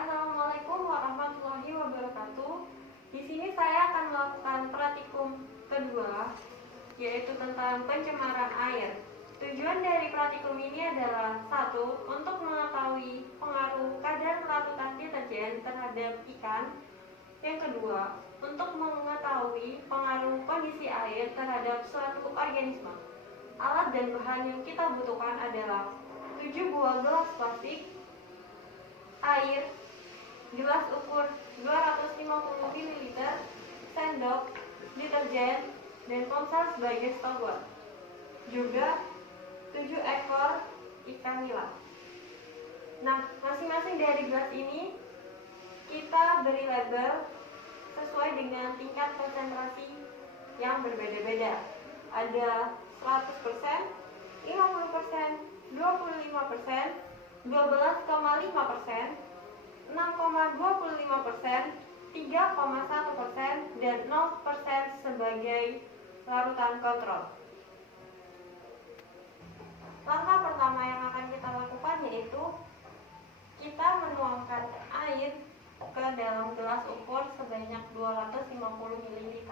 Assalamualaikum warahmatullahi wabarakatuh. Di sini saya akan melakukan praktikum kedua, yaitu tentang pencemaran air. Tujuan dari praktikum ini adalah satu, untuk mengetahui pengaruh kadar larutan deterjen terhadap ikan. Yang kedua, untuk mengetahui pengaruh kondisi air terhadap suatu organisme. Alat dan bahan yang kita butuhkan adalah 7 buah gelas plastik, air, gelas ukur 250 ml, sendok, deterjen, dan ponsel sebagai stopwatch. Juga 7 ekor ikan nila. Nah, masing-masing dari gelas ini kita beri label sesuai dengan tingkat konsentrasi yang berbeda-beda. Ada 100%, 50%, 25%, 12,5%, 6,25%, 3,1%, dan 0% sebagai larutan kontrol. Langkah pertama yang akan kita lakukan yaitu kita menuangkan air ke dalam gelas ukur sebanyak 250 ml.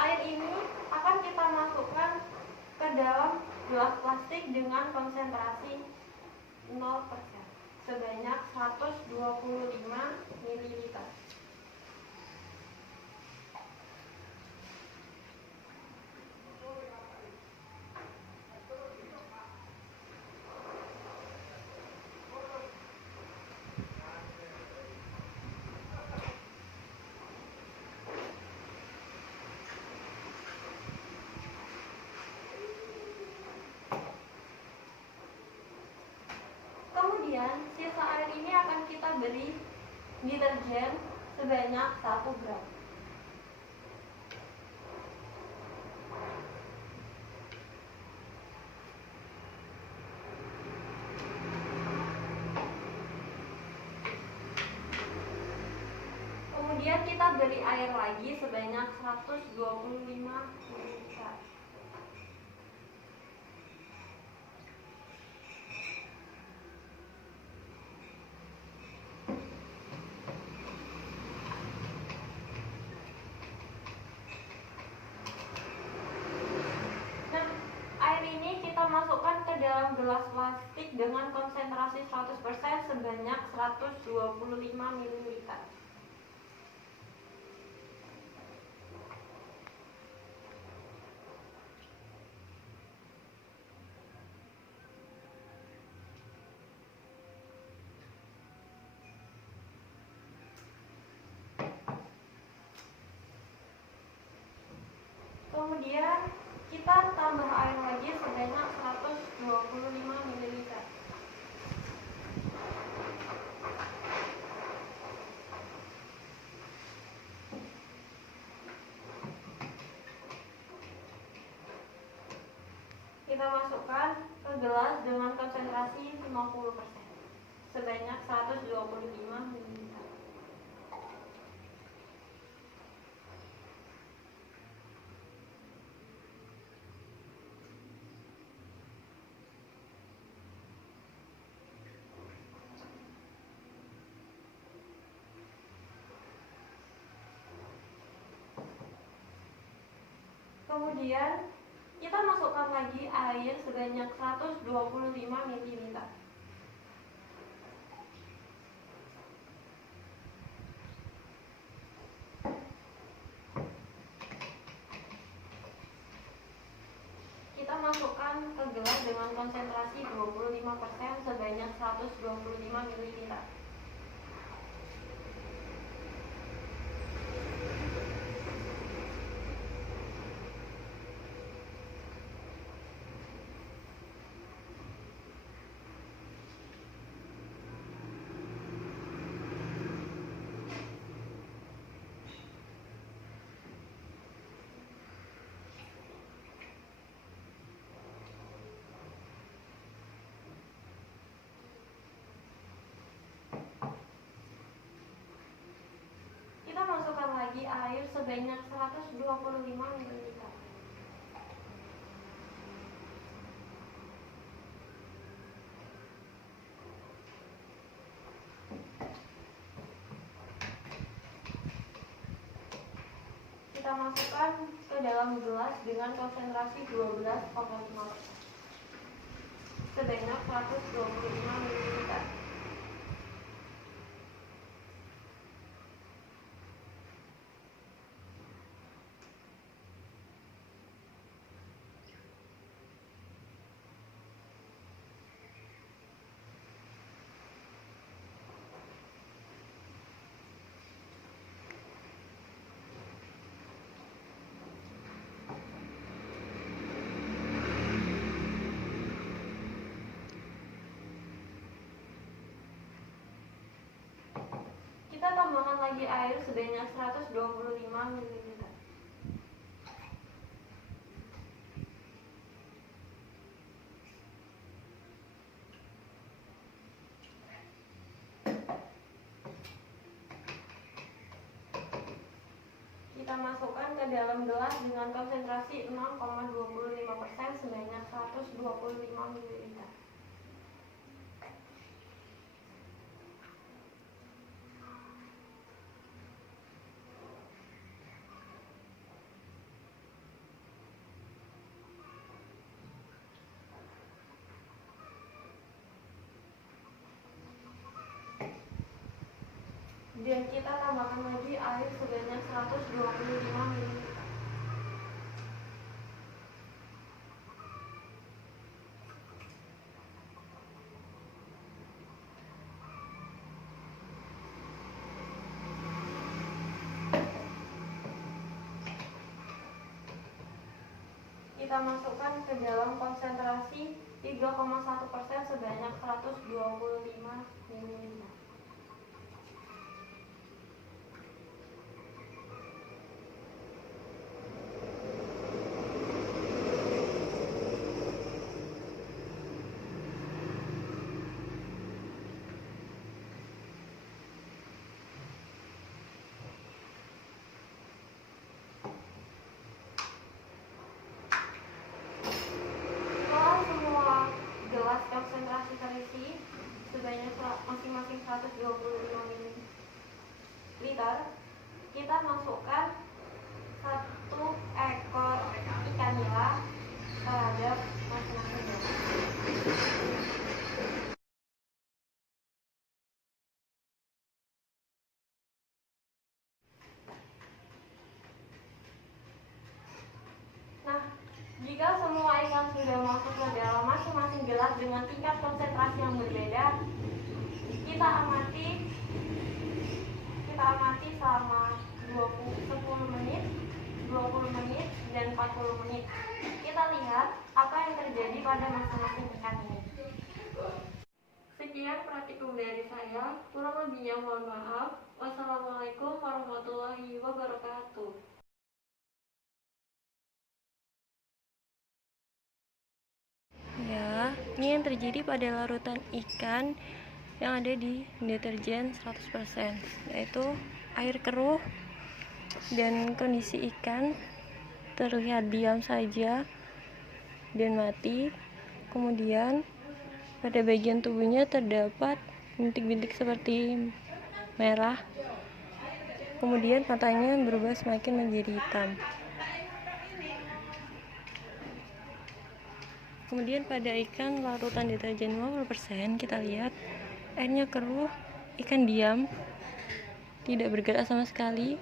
Air ini akan kita masukkan ke dalam gelas plastik dengan konsentrasi 0% sebanyak 125 ml. Kemudian sisa air ini akan kita beri deterjen sebanyak 1 gram. Kemudian kita beri air lagi sebanyak 125 ml. Masukkan ke dalam gelas plastik dengan konsentrasi 100% sebanyak 125 ml. Kemudian kita tambah air lagi sebanyak 125 ml. Kita masukkan ke gelas dengan konsentrasi 50% sebanyak 125 ml. Kemudian kita masukkan lagi air sebanyak 125 ml. Kita masukkan ke gelas dengan konsentrasi 25% sebanyak 125 ml. lagi air sebanyak 125 ml. Kita masukkan ke dalam gelas dengan konsentrasi 12,5% sebanyak 125 ml. Kita tambahkan lagi air sebanyak 125 ml. Kita masukkan ke dalam gelas dengan konsentrasi 6,25% sebanyak 125 ml. Dan kita tambahkan lagi air sebanyak 125 ml. Kita masukkan ke dalam konsentrasi 3,1% sebanyak 125 ml. Konsentrasi terisi sebanyak masing-masing 125 ml. Kita masukkan 1 ekor ikan nila terhadap masing-masing gelas. Jika semua ikan sudah masuk ke dalam masing-masing gelas dengan tingkat konsentrasi yang berbeda, kita amati selama 10 menit, 20 menit, dan 40 menit. Kita lihat apa yang terjadi pada masing-masing ikan ini. Sekian praktikum dari saya, kurang lebihnya mohon maaf. Wassalamualaikum warahmatullahi wabarakatuh. Ya, ini yang terjadi pada larutan ikan yang ada di deterjen 100%, yaitu air keruh dan kondisi ikan terlihat diam saja dan mati. Kemudian pada bagian tubuhnya terdapat bintik-bintik seperti merah. Kemudian matanya berubah semakin menjadi hitam. Kemudian pada ikan larutan deterjen 50% kita lihat airnya keruh, ikan diam, tidak bergerak sama sekali.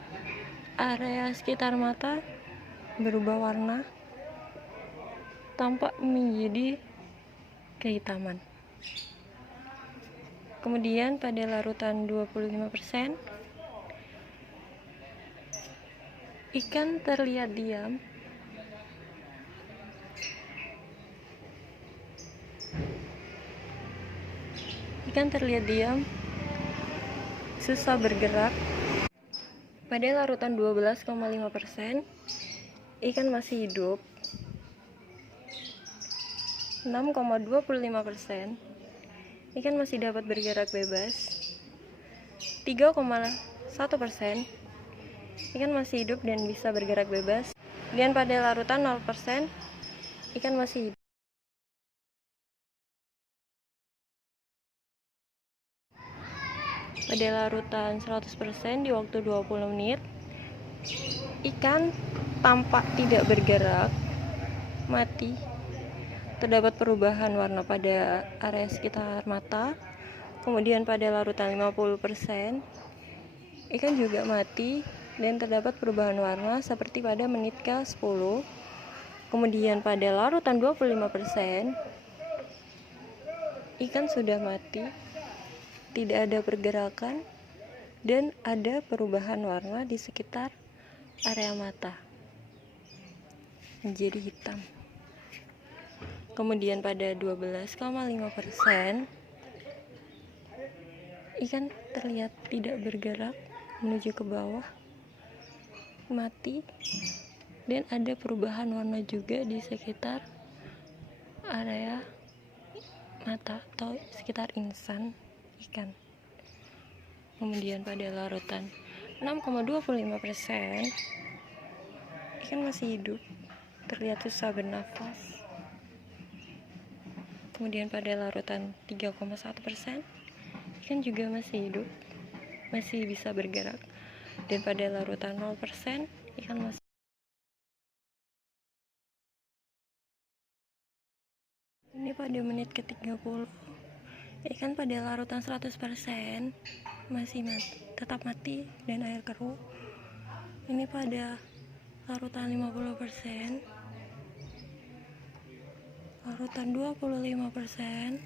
Area sekitar mata berubah warna, tampak menjadi kehitaman. Kemudian pada larutan 25% ikan terlihat diam, susah bergerak. Pada larutan 12,5% ikan masih hidup. 6,25% ikan masih dapat bergerak bebas. 3,1% ikan masih hidup dan bisa bergerak bebas. Dan pada larutan 0%, ikan masih hidup. Pada larutan 100% di waktu 20 menit, ikan tampak tidak bergerak, mati. Terdapat perubahan warna pada area sekitar mata. Kemudian pada larutan 50%, ikan juga mati dan terdapat perubahan warna seperti pada menit ke-10. Kemudian pada larutan 25%, ikan sudah mati, tidak ada pergerakan, dan ada perubahan warna di sekitar area mata menjadi hitam. Kemudian pada 12,5%, ikan terlihat tidak bergerak menuju ke bawah, mati, dan ada perubahan warna juga di sekitar area mata atau sekitar insan ikan. Kemudian pada larutan 6,25%, ikan masih hidup, terlihat susah bernafas. Kemudian pada larutan 3,1%, ikan juga masih hidup, masih bisa bergerak. Dan pada larutan 0%, ikan masih. Ini pada menit ke-30, ikan pada larutan 100% masih tetap mati dan air keruh. Ini pada larutan 50%, larutan 25%,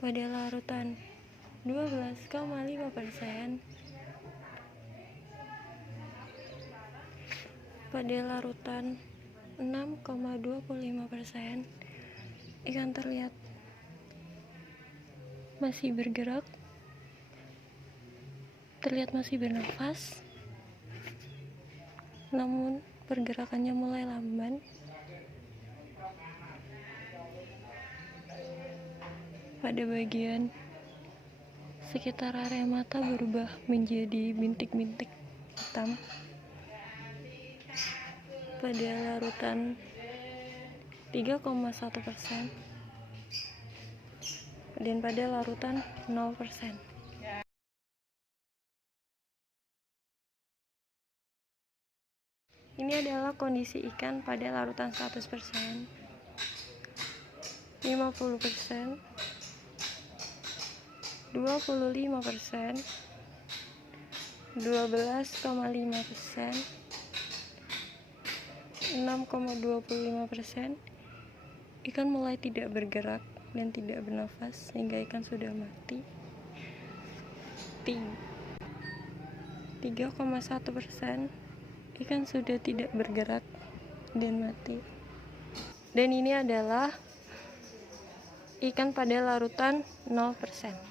pada larutan 12,5%, pada larutan 6,25%, ikan terlihat masih bergerak, terlihat masih bernafas, namun pergerakannya mulai lamban. Pada bagian sekitar area mata berubah menjadi bintik-bintik hitam. Pada larutan 3,1%, dan pada larutan 0%. Ini adalah kondisi ikan pada larutan 100%, 50%, 25%, 12,5%, 6,25%. Ikan mulai tidak bergerak dan tidak bernafas sehingga ikan sudah mati. 3,1%, ikan sudah tidak bergerak dan mati. Dan ini adalah ikan pada larutan 0%.